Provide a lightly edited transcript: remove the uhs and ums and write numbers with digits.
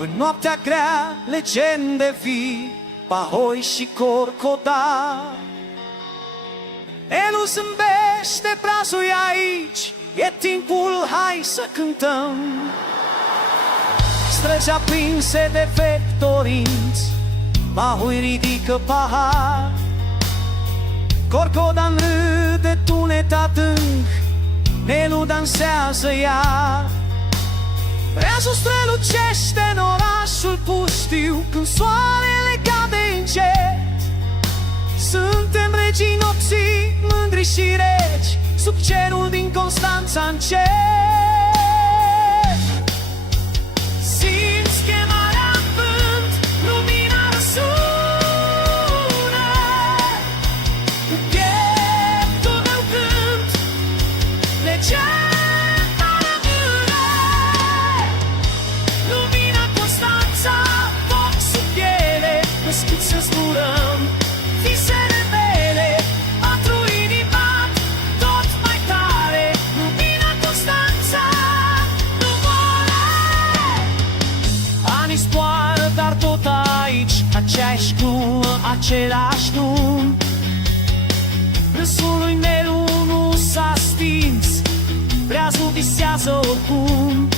În noaptea grea, legende vii, pahoi și corcodar. Elul zâmbește, brazul e aici, e timpul, hai să cântăm. Străzi aprinse de vectorinți, pahoi ridică pahar. Corcodan râde tunet adânc, Nelu dansează iar. Breazul strălucește în orașul pustiu, când soarele cade încet. Suntem regii nopții, mândri și reci, sub cerul din Constanța încet. Simți chemarea în vânt, lumina răsună. Cu pieptul meu cânt, legenda rămâne. Lumina Constanța, foc sub piele, născut să zburăm visele mele. Patru inimi bat tot mai tare, lumina Constanța nu moare. Anii zboară, dar tot aici, aceeași glumă, același drum. Râsul lui Nelu nu s-a stins, breazul visează oricum.